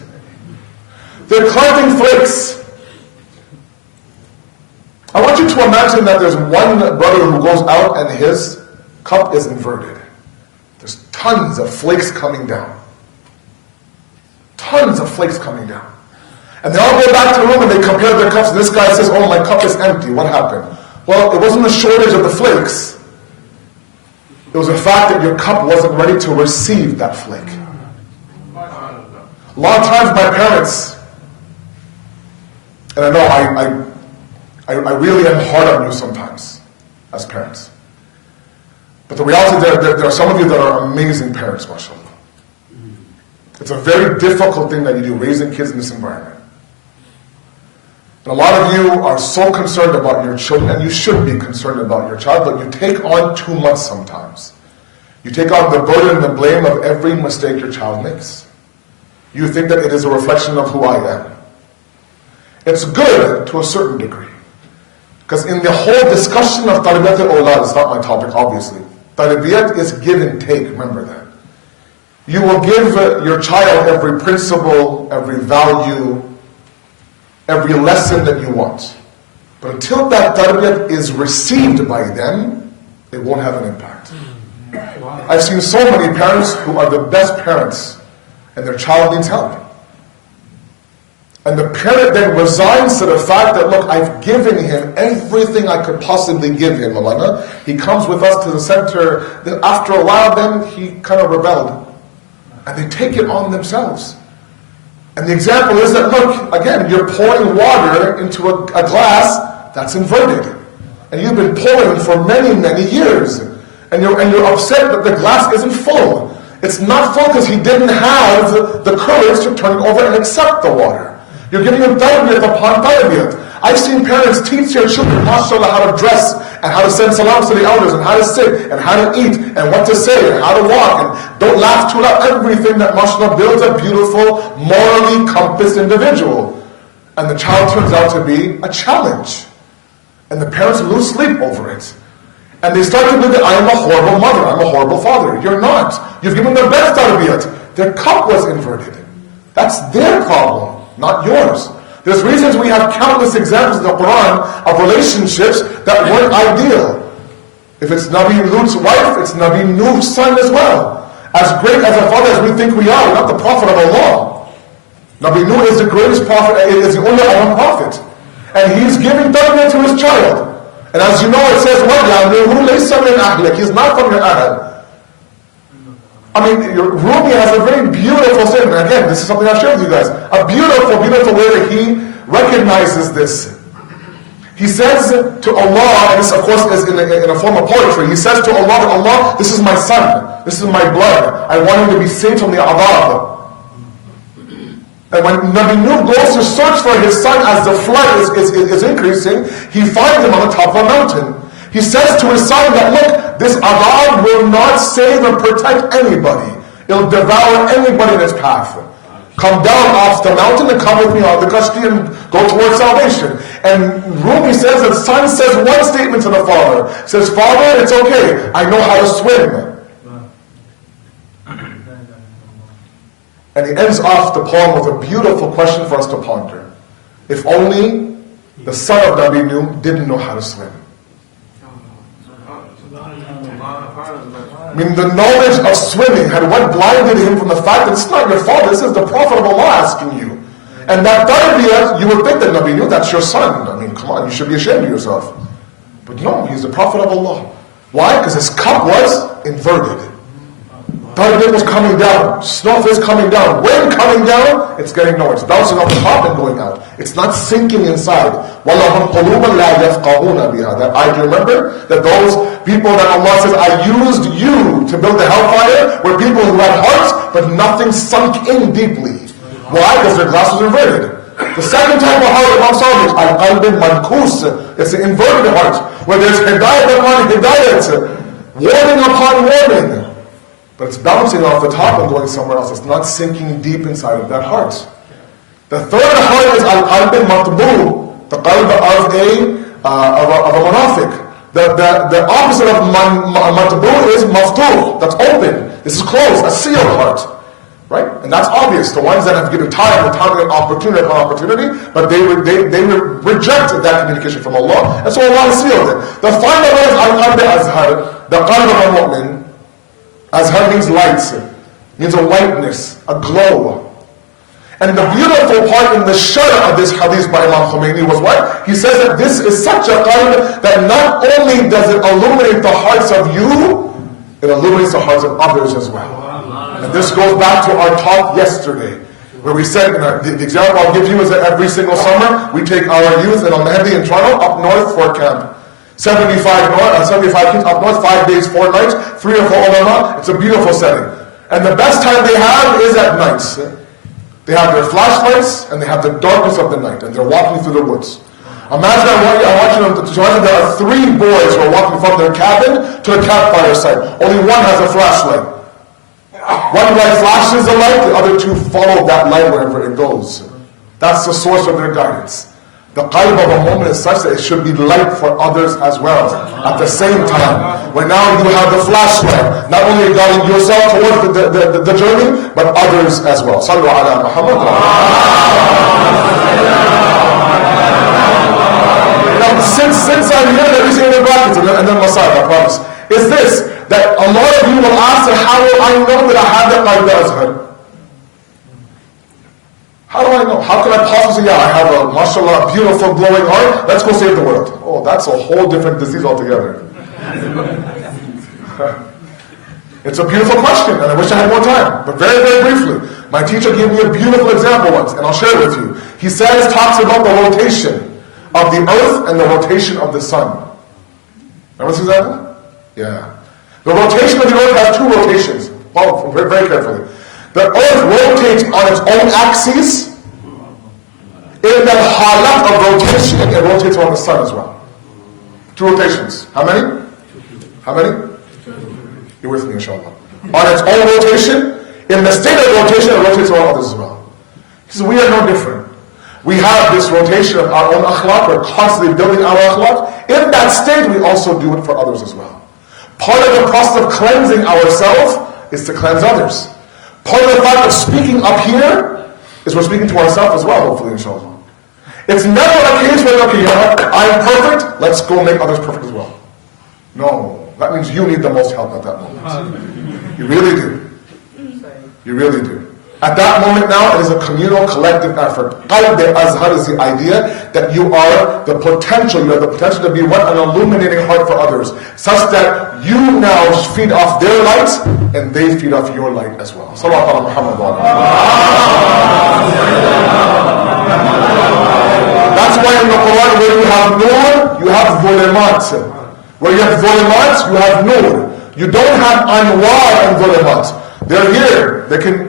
They're collecting flakes. I want you to imagine that there's one brother who goes out and his cup is inverted. There's tons of flakes coming down. Tons of flakes coming down. And they all go back to the room and they compare their cups. This guy says, oh, my cup is empty. What happened? Well, it wasn't a shortage of the flakes. It was the fact that your cup wasn't ready to receive that flake. A lot of times my parents, and I know I really am hard on you sometimes as parents. But the reality there are some of you that are amazing parents, mashallah. It's a very difficult thing that you do, raising kids in this environment. And a lot of you are so concerned about your children, and you should be concerned about your child, but you take on too much sometimes. You take on the burden and the blame of every mistake your child makes. You think that it is a reflection of who I am. It's good to a certain degree. Because in the whole discussion of tarbiyat al-awlad, it's not my topic obviously, tarbiyat is give and take, remember that. You will give your child every principle, every value, every lesson that you want. But until that tarbiyat is received by them, it won't have an impact. I've seen so many parents who are the best parents, and their child needs help. And the parent then resigns to the fact that, look, I've given him everything I could possibly give him, Maulana. He comes with us to the center. Then after a while, then he kind of rebelled. And they take it on themselves. And the example is that, look, again, you're pouring water into a glass that's inverted. And you've been pouring for many, many years. And you're upset that the glass isn't full. It's not full because he didn't have the courage to turn it over and accept the water. You're giving him tarbiyat upon tarbiyat. I've seen parents teach their children, mashallah, how to dress, and how to send salams to the elders, and how to sit, and how to eat, and what to say, and how to walk, and don't laugh too loud. Everything that, mashallah, builds a beautiful, morally compassed individual. And the child turns out to be a challenge. And the parents lose sleep over it. And they start to believe that I am a horrible mother, I'm a horrible father. You're not. You've given them the best tarbiyat. Their cup was inverted. That's their problem, not yours. There's reasons we have countless examples in the Quran of relationships that weren't ideal. If it's Nabi Lut's wife, it's Nabi Nuh's son as well. As great as a father as we think we are, we're not the Prophet of Allah. Nabi Nuh is the greatest prophet, is the only Adam prophet. And he's giving tarbiyah to his child. And as you know, it says, he's not from your Ahl. I mean, Rumi has a very beautiful statement. Again, this is something I've shared with you guys. A beautiful, beautiful way that he recognizes this. He says to Allah, and this of course is in a form of poetry, he says to Allah, Allah, this is my son, this is my blood. I want him to be saved from the adab. And when Nabi Nuh goes to search for his son as the flood is increasing, he finds him on the top of a mountain. He says to his son that, look, this adab will not save or protect anybody. It'll devour anybody in its path. Come down off the mountain and come with me on the kashti and go towards salvation. And Rumi says that the son says one statement to the father. Says, Father, it's okay. I know how to swim. And he ends off the poem with a beautiful question for us to ponder. If only the son of Nabi Nuh didn't know how to swim. I mean, the knowledge of swimming had what blinded him from the fact that it's not your fault, this is the Prophet of Allah asking you. And that tarbiyah, you would think that Nabi Nuh, that's your son. I mean, come on, you should be ashamed of yourself. But no, he's the Prophet of Allah. Why? Because his cup was inverted. Tarbiyah was coming down, snuff is coming down, wind coming down, it's getting nowhere. It's bouncing off the top and going out. It's not sinking inside. وَلَهُمْ قُلُوبًا لَا يَفْقَهُونَ بِهَا. That I can remember that those people that Allah says, I used you to build the hellfire, were people who had hearts, but nothing sunk in deeply. Why? Because their glass was inverted. The second type of heart, Imam Sadiq, al-qalb mankus, it's the inverted heart, where there's hidayat upon hidayat, warning upon warning. But it's bouncing off the top and going somewhere else. It's not sinking deep inside of that heart. The third heart is al-qalb matbu, the qalb of a munafiq. The opposite of matbu is maftuh, that's open. This is closed, a sealed heart. Right? And that's obvious. The ones that have given time and opportunity upon opportunity, but they rejected that communication from Allah, and so Allah sealed it. The final one is al-qalb azhar, the qalb of a mu'min. Azhar means light, means a whiteness, a glow. And the beautiful part in the shara of this hadith by Imam Khomeini was what? He says that this is such a qalb that not only does it illuminate the hearts of you, it illuminates the hearts of others as well. And this goes back to our talk yesterday, where we said, the example I'll give you is that every single summer, we take our youth in Al-Mahdi in Toronto up north for camp. 75 kids up north, 5 days, 4 nights, 3 or 4 ulama. It's a beautiful setting. And the best time they have is at nights. They have their flashlights and they have the darkness of the night, and they're walking through the woods. Imagine I want you to imagine there are 3 boys who are walking from their cabin to the campfire site. Only one has a flashlight. One light flashes the light, the other 2 follow that light wherever it goes. That's the source of their guidance. The qalb of a moment is such that it should be light for others as well. At the same time, where now you have the flashlight, not only guiding yourself towards the journey, but others as well. Sallu ala Muhammad. Now, since I'm here, let me say the brackets and then Masad, I promise. Is this, that a lot of you will ask, how will I know that I have the qalb azhar? How do I know? How can I possibly say, I have a, mashallah, beautiful glowing heart, let's go save the world? Oh, that's a whole different disease altogether. It's a beautiful question, and I wish I had more time. But very, very briefly, my teacher gave me a beautiful example once, and I'll share it with you. He talks about the rotation of the earth and the rotation of the sun. Remember this example? Yeah. The rotation of the earth has 2 rotations. Follow very, very carefully. The earth rotates on its own axis. In the halat of rotation, it rotates around the sun as well. 2 rotations. How many? How many? You're with me, inshallah. On its own rotation, in the state of rotation, it rotates around others as well. He says, we are no different. We have this rotation of our own akhlaq. We're constantly building our akhlaq. In that state, we also do it for others as well. Part of the process of cleansing ourselves is to cleanse others. Part of the fact of speaking up here is we're speaking to ourselves as well, hopefully, inshallah. It's never a case where, okay, you know what, I'm perfect, let's go make others perfect as well. No, that means you need the most help at that moment. You really do. You really do. At that moment now, it is a communal, collective effort. Qalb Azhar is the idea that you are the potential, you have the potential to be what? An illuminating heart for others, such that you now feed off their lights, and they feed off your light as well. Sallallahu Muhammad wa That's why in the Quran, where you have nur, you have zulumat. Where you have zulumat, you have nur. You don't have anwar and zulumat. They're here. They can...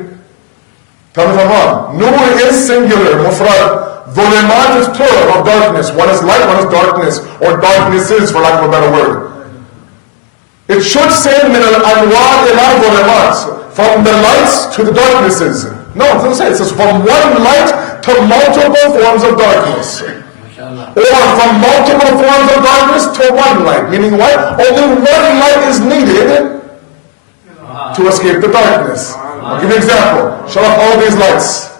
Tell me if I'm wrong. Nur is singular, mufrad. Zulumat is plural, of darkness. One is light, one is darkness. Or darknesses, for lack of a better word. It should say min al-anwar ila zulumat. From the lights to the darknesses. No, it doesn't say. It says from one light to multiple forms of darkness. Or from multiple forms of darkness to one light. Meaning what? Only one light is needed to escape the darkness. I'll give you an example. Shut off all these lights.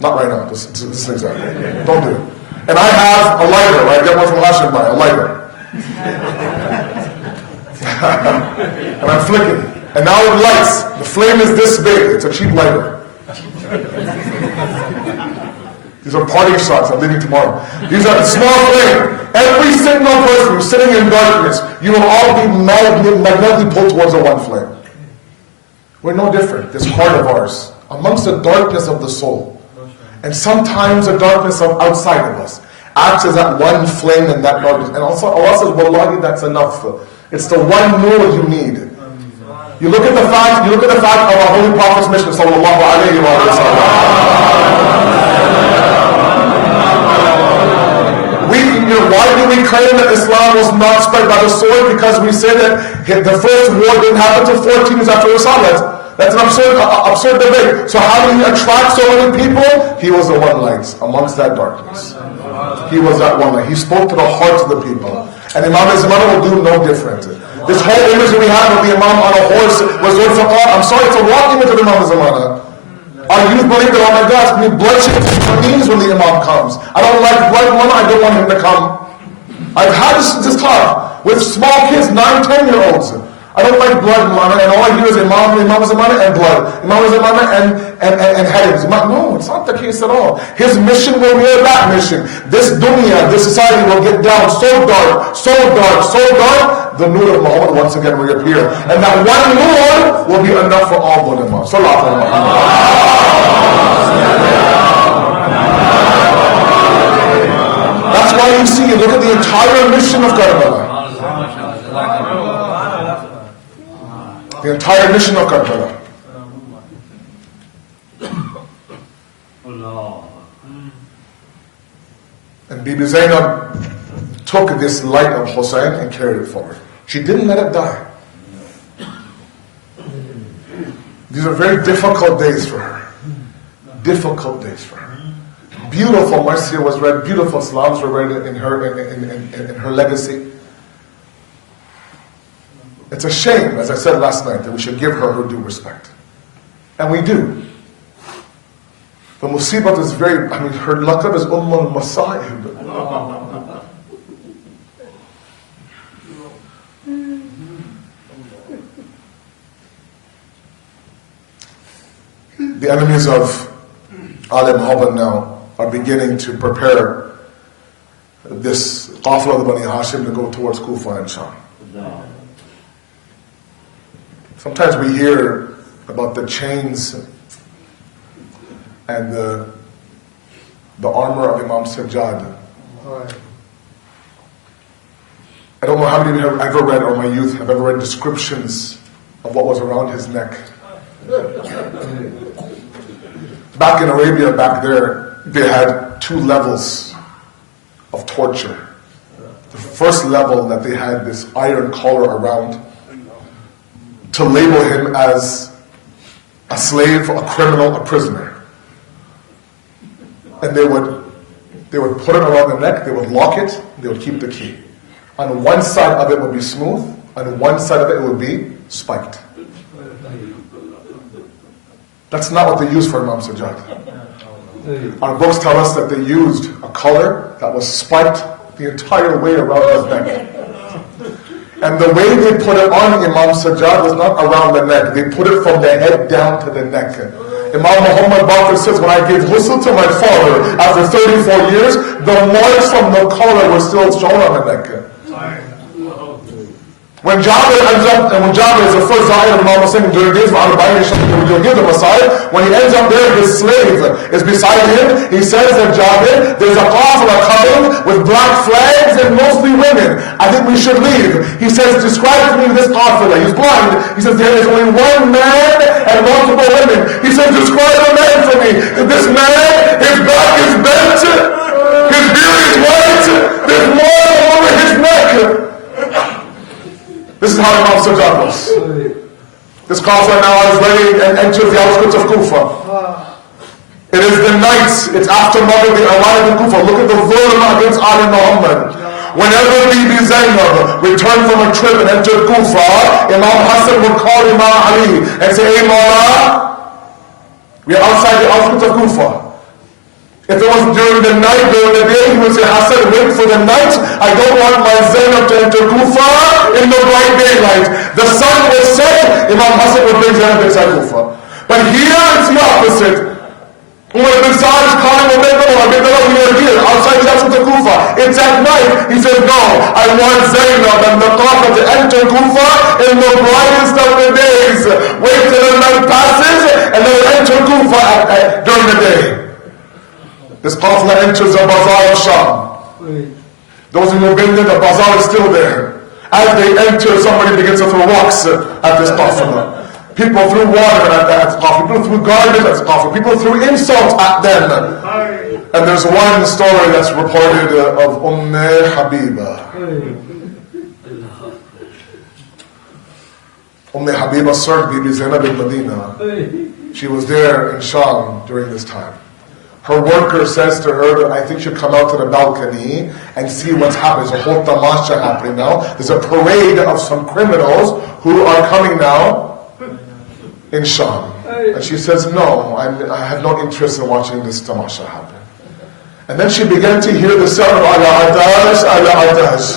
Not right now. This is an example. Don't do it. And I have a lighter. Right? I get one from Hashim by a lighter. And I'm flicking. And now it lights. The flame is this big. It's a cheap lighter. These are parting shots. I'm leaving tomorrow. These are small flame. Every single person who's sitting in darkness, you will all be magnetically pulled towards the one flame. We're no different. This heart of ours, amongst the darkness of the soul, and sometimes the darkness of outside of us, acts as that one flame in that darkness. And also Allah says, Wallahi, that's enough. It's the one nur you need. You look at the fact of our Holy Prophet's mission, sallallahu alayhi wa sallam. Why do we claim that Islam was not spread by the sword? Because we say that the first war didn't happen until 14 years after Rasulullah. That's an absurd debate. So how did he attract so many people? He was the one light amongst that darkness. He was that one light. He spoke to the hearts of the people. And Imam Zamana will do no different. This whole image that we have of the Imam on a horse was word from Allah. I'm sorry, it's a wrong image of Imam Zamana. Our youth believe that, oh my God, it's going to be bloodshed on knees when the Imam comes. I don't like blood, I don't want him to come. I've had this talk with small kids, 9, 10-year-olds. I don't like blood, Maulana, and all I hear is Imam Zamana and blood. Imam Zamana and headaches. No, it's not the case at all. His mission will mirror that mission. This dunya, this society will get down so dark, so dark, so dark, the nur of Muhammad once again will appear. And that one nur will be enough for all ulama. Sallallahu alaihi wasallam. That's why you see, look at the entire mission of Karbala. The entire mission of Karbala. And Bibi Zainab took this light of Hussein and carried it forward. She didn't let it die. These are very difficult days for her. Difficult days for her. Beautiful Marcia was read, beautiful Salams were read in her legacy. It's a shame, as I said last night, that we should give her due respect. And we do. The musibat is very, her laqab is al-Masa'ib. The enemies of Ali Muhammad now are beginning to prepare this qafla of the Bani Hashim to go towards Kufa and Sham. Sometimes we hear about the chains and the armor of Imam Sajjad. I don't know how many of you have ever read, or my youth have ever read descriptions of what was around his neck. Back in Arabia, back there, they had 2 levels of torture. The first level that they had this iron collar around to label him as a slave, a criminal, a prisoner. And they would put it around the neck, they would lock it, they would keep the key. On one side of it would be smooth, on one side of it would be spiked. That's not what they used for Imam Sajjad. Our books tell us that they used a collar that was spiked the entire way around his neck. And the way they put it on Imam Sajjad was not around the neck. They put it from the head down to the neck. Imam Muhammad Baqir says, when I gave ghusl to my father after 34 years, the marks from the collar were still shown on the neck. When Jabir ends up, and when Jabir is the first Zahir of Imam Hussein during days of Al-Bayni, you'll give the Messiah, when he ends up there, his slave is beside him. He says that Jabir, there's a qafla coming with black flags and mostly women. I think we should leave. He says, describe to me this qafla. He's blind. He says, there is only one man and multiple women. He says, describe the man for me. This man, his back is bent, his beard is white, there's more over his neck. This is how Imam Sajjad was. This qafla now is ready and enters the outskirts of Kufa. It is the night, it's after Maghrib, they arrive in Kufa. Look at the dhulm against Ali Muhammad. Whenever Bibi Zainab returned from a trip and entered Kufa, Imam Hassan would call Imam Ali and say, hey Maulana, we are outside the outskirts of Kufa. If it was during the night, during the day, he would say, Hassan, wait for the night. I don't want my Zainab to enter Kufa in the bright daylight. The sun will set, Imam Hassan would bring Zainab inside Kufa. But here it's the opposite. Umar bin Sa'd is calling Ubaydullah, we are here, outside the outskirts of Kufa. It's at night. He says, no, I want Zainab and the Qafa to enter Kufa in the brightest of the days. Wait till the night passes, and then enter Kufa during the day. This qafla enters the bazaar of Sham. Those who have been there, the bazaar is still there. As they enter, somebody begins to throw rocks at this qafla. People threw water at that qafla. People threw garbage at this qafla. People threw insults at them. And there's one story that's reported of Habiba. Habiba served Bibi Zainab in Medina. She was there in Sham during this time. Her worker says to her that I think she'll come out to the balcony and see what's happening. There's a whole tamasha happening now. There's a parade of some criminals who are coming now in Sham. And she says, no, I have no interest in watching this tamasha happen. And then she began to hear the sound of ala atash, ala atash.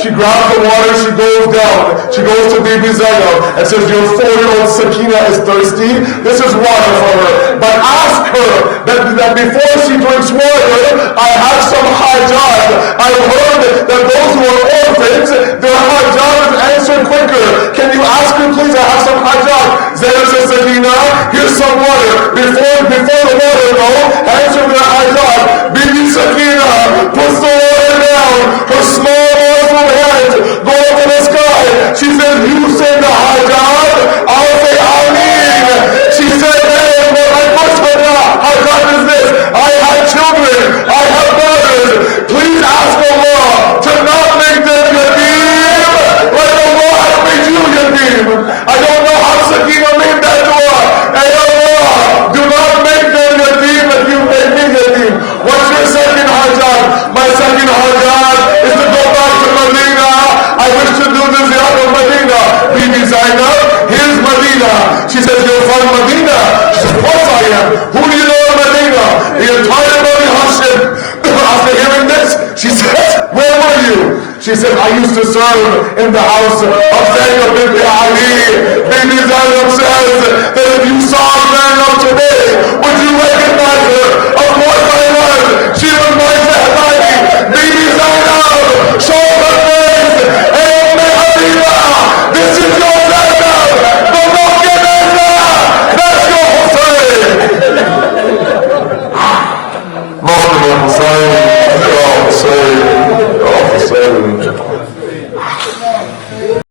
She grabs the water, she goes down. She goes to Bibi Zainab and says, your 4-year-old Sakina is thirsty. This is water for her. But ask her that before she drinks water, I have some hajat. I've heard that those who are orphans, their hajat is answered quicker. Can you ask her, please? I have some hajat. Zainab says, Sakina, here's some water. Before the water, though, answer their hajat. Bibi Sakina puts the water down. Her small Muslim hands go up to the sky. She says, you say the hajat, I'll say Ameen. She said, hey, my first hajat is this. I have children. I have daughters. Please ask Allah to not make them yatim like Allah has made you yatim. I don't know how Sakina made that dua. Hey Allah, do not make them yatim like you made me yatim. What's your second hajat? My second hajat is to go back to Medina. I wish to do the ziyarah of Medina. Bibi Zainab, here's Medina. She says, you're from Medina? She says, of course I am. Who do you know in Medina? The entire Bani Hashim. After hearing this, she says, where were you? She said, I used to serve in the house of Zainab bin Ali. Bibi Zainab says that if you saw Zainab today, would you recognize